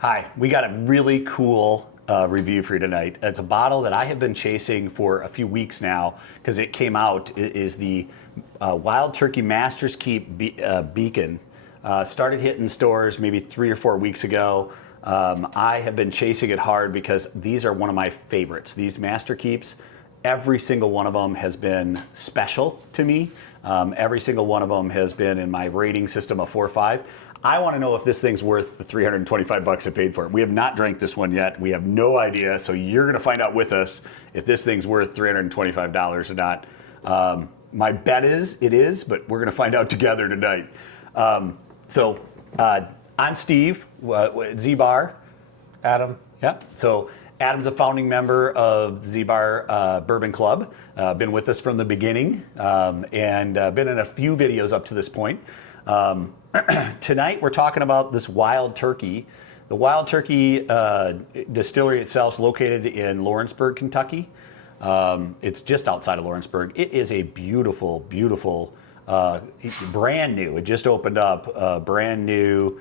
Hi, we got a really cool review for you tonight. It's a bottle that I have been chasing for a few weeks now because it came out. It is the Wild Turkey Master's Keep Beacon. Started hitting stores maybe 3 or 4 weeks ago. I have been chasing it hard because these are one of my favorites. These Master Keeps, every single one of them has been special to me. Every single one of them has been in my rating system of 4 or 5. I want to know if this thing's worth the $325 I paid for it. We have not drank this one yet. We have no idea. So you're going to find out with us if this thing's worth $325 or not. My bet is it is, but we're going to find out together tonight. I'm Steve, ZBar. Adam. Yeah. So Adam's a founding member of the ZBar Bourbon Club. Been with us from the beginning and been in a few videos up to this point. Tonight we're talking about this Wild Turkey. The Wild Turkey distillery itself is located in Lawrenceburg, Kentucky. It's just outside of Lawrenceburg. It is a beautiful, beautiful, brand new. It just opened up a brand new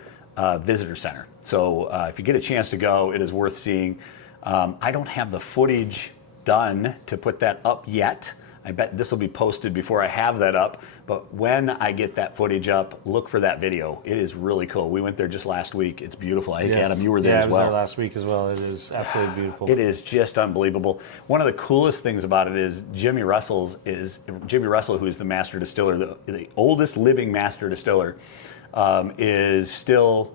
visitor center. So if you get a chance to go, it is worth seeing. I don't have the footage done to put that up yet. I bet this will be posted before I have that up, but when I get that footage up, look for that video. It is really cool. We went there just last week. It's beautiful. I think, Yes. Adam, you were there as well. Yeah, I was there last week as well. It is absolutely beautiful. It is just unbelievable. One of the coolest things about it is Jimmy Russell, who is the master distiller, the oldest living master distiller, is still...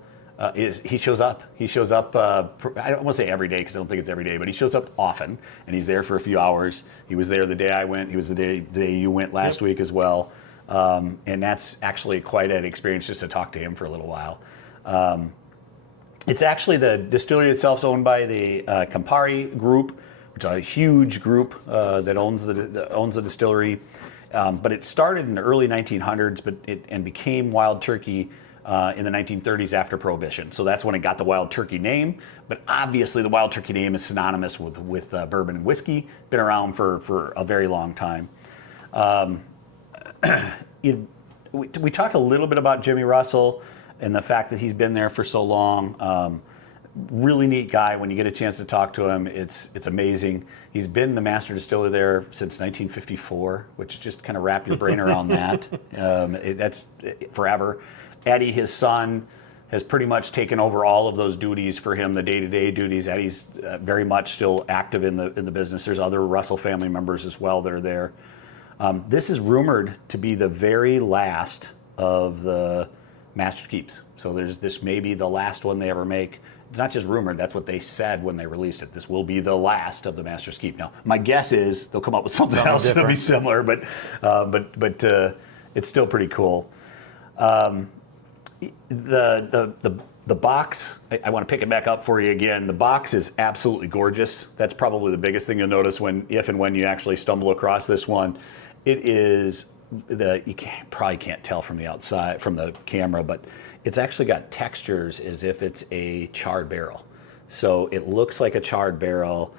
he shows up. He shows up, I don't want to say every day because I don't think it's every day, but he shows up often and he's there for a few hours. He was there the day I went. He was the day you went last week as well. And that's actually quite an experience just to talk to him for a little while. It's actually the distillery itself is owned by the Campari Group, which is a huge group that owns the distillery. But it started in the early 1900s and became Wild Turkey in the 1930s after Prohibition. So that's when it got the Wild Turkey name. But obviously the Wild Turkey name is synonymous with bourbon and whiskey. Been around for a very long time. We talked a little bit about Jimmy Russell and the fact that he's been there for so long. Really neat guy. When you get a chance to talk to him, it's amazing. He's been the master distiller there since 1954, which just kind of wrap your brain around that. That's forever. Eddie, his son, has pretty much taken over all of those duties for him, the day-to-day duties. Eddie's very much still active in the business. There's other Russell family members as well that are there. This is rumored to be the very last of the Master Keeps. So this may be the last one they ever make. It's not just rumored, that's what they said when they released it. This will be the last of the Master's Keep. Now, my guess is they'll come up with something else that'll be similar, but it's still pretty cool. The box, I want to pick it back up for you again. The box is absolutely gorgeous. That's probably the biggest thing you'll notice if and when you actually stumble across this one. It is probably can't tell from the outside, from the camera, but it's actually got textures as if it's a charred barrel. So it looks like a charred barrel.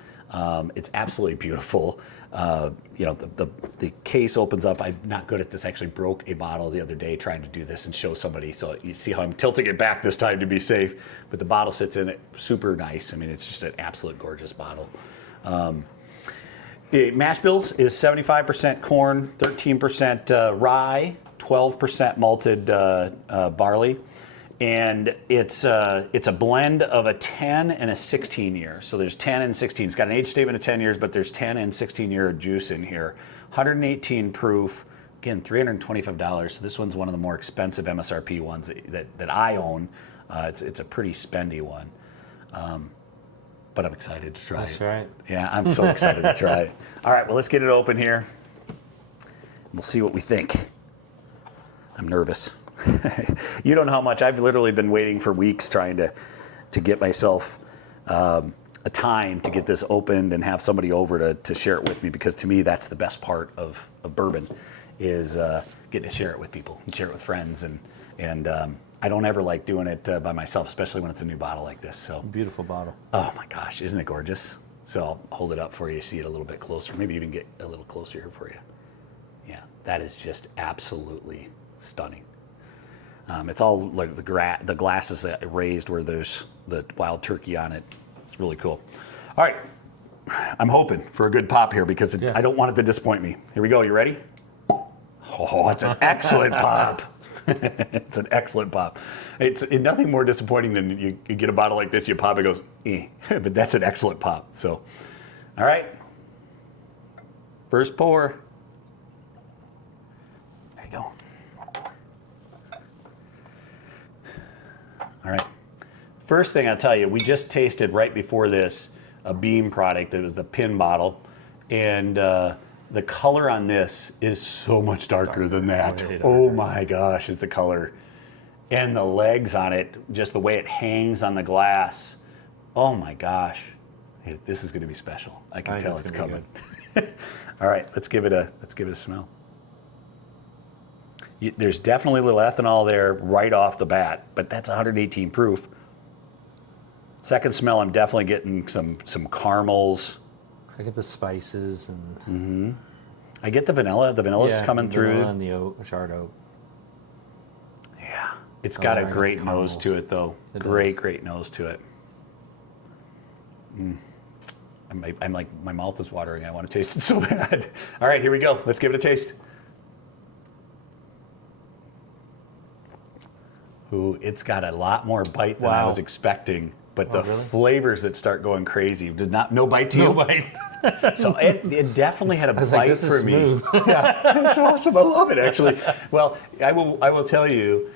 It's absolutely beautiful. The case opens up. I'm not good at this. I actually broke a bottle the other day trying to do this and show somebody. So you see how I'm tilting it back this time to be safe. But the bottle sits in it, super nice. I mean, it's just an absolute gorgeous bottle. Mash bills is 75% corn, 13% rye, 12% malted barley. And it's a blend of a 10 and a 16 year. So there's 10 and 16. It's got an age statement of 10 years, but there's 10 and 16 year juice in here. 118 proof. Again, $325. So this one's one of the more expensive MSRP ones that I own. It's a pretty spendy one. But I'm excited to try it. That's right. Yeah, I'm so excited to try it. All right, well, let's get it open here. We'll see what we think. I'm nervous. You don't know how much I've literally been waiting for weeks trying to get myself a time to get this opened and have somebody over to share it with me, because to me that's the best part of bourbon is getting to share it with people and share it with friends, and I don't ever like doing it by myself, especially when it's a new bottle like this. So Beautiful bottle. Oh my gosh, isn't it gorgeous? So I'll hold it up for you, see it a little bit closer, maybe even get a little closer here for you. Yeah, that is just absolutely stunning. It's all like the glasses that raised where there's the wild turkey on it. It's really cool. All right, I'm hoping for a good pop here because I don't want it to disappoint me. Here we go. You ready? Oh, it's an excellent pop. It's an excellent pop. It's nothing more disappointing than you get a bottle like this, you pop, it goes, eh. But that's an excellent pop. So, all right. First pour. There you go. All right. First thing I'll tell you, we just tasted right before this a Beam product. It was the pin bottle. And the color on this is so much darker than that. Oh my gosh, is the color. And the legs on it, just the way it hangs on the glass. Oh my gosh. Hey, this is going to be special. I can tell it's coming. All right, let's give it a smell. There's definitely a little ethanol there right off the bat, but that's 118 proof. Second smell, I'm definitely getting some caramels. I get the spices and. I get the vanilla. The vanilla's coming through. Vanilla and the oak, charred oak. Yeah, it's got a great nose to it, though. Great nose to it. I'm like, my mouth is watering. I want to taste it so bad. All right, here we go. Let's give it a taste. Ooh, it's got a lot more bite than I was expecting. But the flavors that start going crazy no bite to you? No bite. So it definitely had a bite like, this for is me. smooth. Yeah, it's awesome. I love it, actually. Well, I will tell you,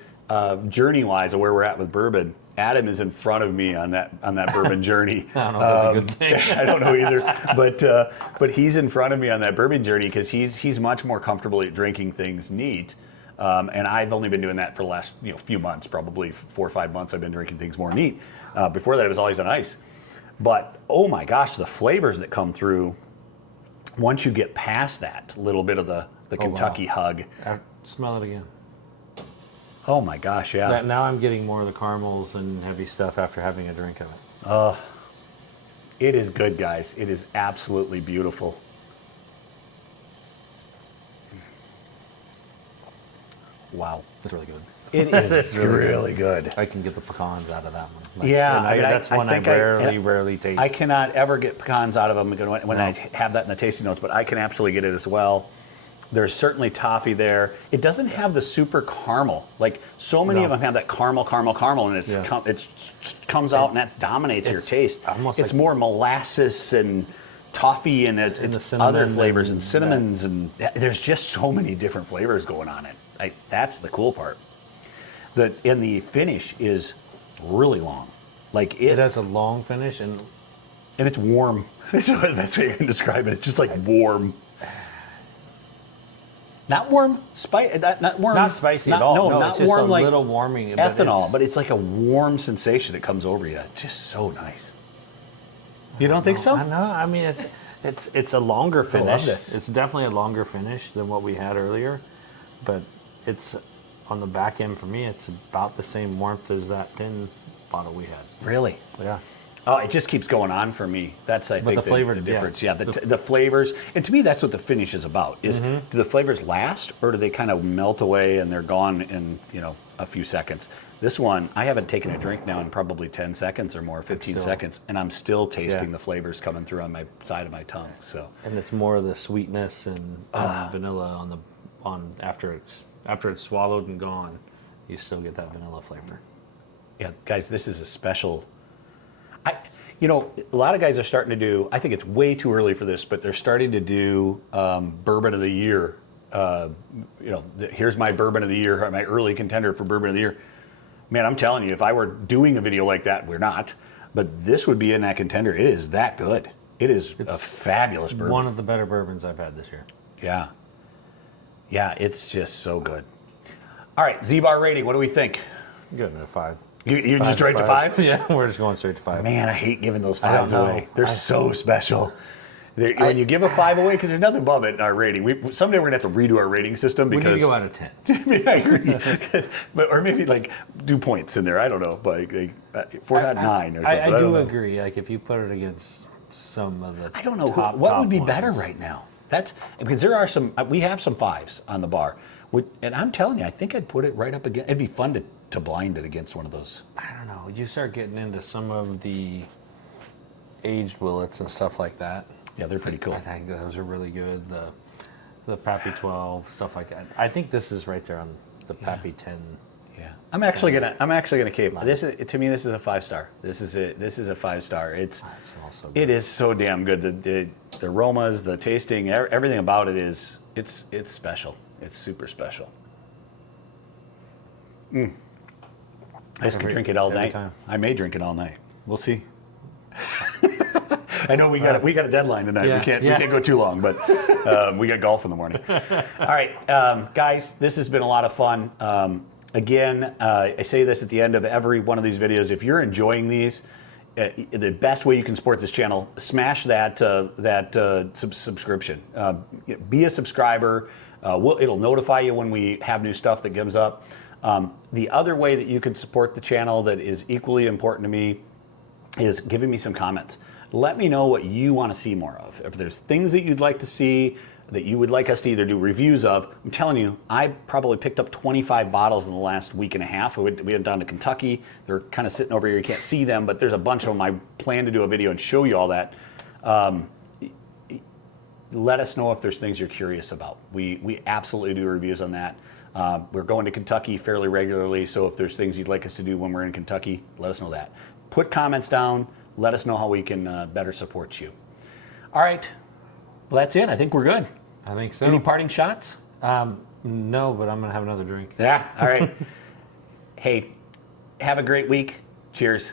journey-wise, of where we're at with bourbon, Adam is in front of me on that bourbon journey. I don't know if that's a good thing. I don't know either, but he's in front of me on that bourbon journey because he's much more comfortable at drinking things neat. And I've only been doing that for the last few months, probably 4 or 5 months. I've been drinking things more neat. Before that, it was always on ice. But oh my gosh, the flavors that come through once you get past that little bit of the Kentucky hug. Smell it again. Oh my gosh, yeah. Now I'm getting more of the caramels and heavy stuff after having a drink of it. It is good, guys. It is absolutely beautiful. Wow. It's really good. It is really good. I can get the pecans out of that one. That's one I rarely taste. I cannot ever get pecans out of them when I have that in the tasting notes, but I can absolutely get it as well. There's certainly toffee there. It doesn't have the super caramel. Like so many of them have that caramel, and it comes out and that dominates your taste. It's more molasses and toffee and it's other flavors and cinnamons and there's just so many different flavors going on. That's the cool part. And the finish is really long. Like it has a long finish and it's warm. That's the best way I can describe it. It's just like warm. Not warm, not warm. Not spicy at all. No, not it's just warm, a like little warming. Ethanol, but it's like a warm sensation that comes over you. It's just so nice. You don't think so? I know. I mean, it's a longer finish. I love this. It's definitely a longer finish than what we had earlier, but it's on the back end for me. It's about the same warmth as that pin bottle we had. Really? Yeah. Oh, it just keeps going on for me. That's I think the flavor, the difference. Yeah, the flavors, and to me that's what the finish is about. Is do the flavors last, or do they kind of melt away and they're gone in a few seconds? This one, I haven't taken a drink now in probably 10 seconds or more, 15 seconds, and I'm still tasting the flavors coming through on my side of my tongue. So. And it's more of the sweetness and vanilla after it's swallowed and gone, you still get that vanilla flavor. Yeah, guys, this is a special. A lot of guys are starting to do. I think it's way too early for this, but they're starting to do bourbon of the year. Here's my bourbon of the year, my early contender for bourbon of the year. Man, I'm telling you, if I were doing a video like that, we're not, but this would be in that contender. It is that good. It's a fabulous bourbon. One of the better bourbons I've had this year. Yeah. Yeah, it's just so good. All right, ZBar rating. What do we think? I'm giving it a 5. You just straight to 5? Yeah, we're just going straight to 5. Man, I hate giving those 5s away. They're so special. When you give a 5 away, because there's nothing above it in our rating. Someday we're going to have to redo our rating system because... We need to go out of 10. I agree. Or maybe do points in there. I don't know. Like 4.9 or something. I do agree. Like if you put it against some of the I don't know. top What would be ones. better right now? That's because there are some... We have some 5s on the bar. And I'm telling you, I think I'd put it right up against. It'd be fun to blind it against one of those. I don't know. You start getting into some of the aged Willets and stuff like that. Yeah, they're pretty cool. I think those are really good. The Pappy 12, stuff like that. I think this is right there on the Pappy 10. Yeah, I'm actually gonna keep this. To me, this is a 5-star. This is a 5-star. It's also good. It is so damn good. The aromas, the tasting, everything about it is it's special. It's super special. I just could drink it all night. time. I may drink it all night. We'll see. I know we got a deadline tonight. Yeah, we can't go too long, but we got golf in the morning. All right, guys, this has been a lot of fun. Again, I say this at the end of every one of these videos. If you're enjoying these, the best way you can support this channel, smash that subscription. Be a subscriber. It'll notify you when we have new stuff that comes up. The other way that you can support the channel that is equally important to me is giving me some comments. Let me know what you want to see more of. If there's things that you'd like to see, that you would like us to either do reviews of, I'm telling you, I probably picked up 25 bottles in the last week and a half. We went down to Kentucky. They're kind of sitting over here. You can't see them, but there's a bunch of them. I plan to do a video and show you all that. Let us know if there's things you're curious about. We absolutely do reviews on that. We're going to Kentucky fairly regularly, so if there's things you'd like us to do when we're in Kentucky, let us know that. Put comments down. Let us know how we can better support you. All right. Well, that's it. I think we're good. I think so. Any parting shots? No, but I'm going to have another drink. Yeah. All right. Hey, have a great week. Cheers.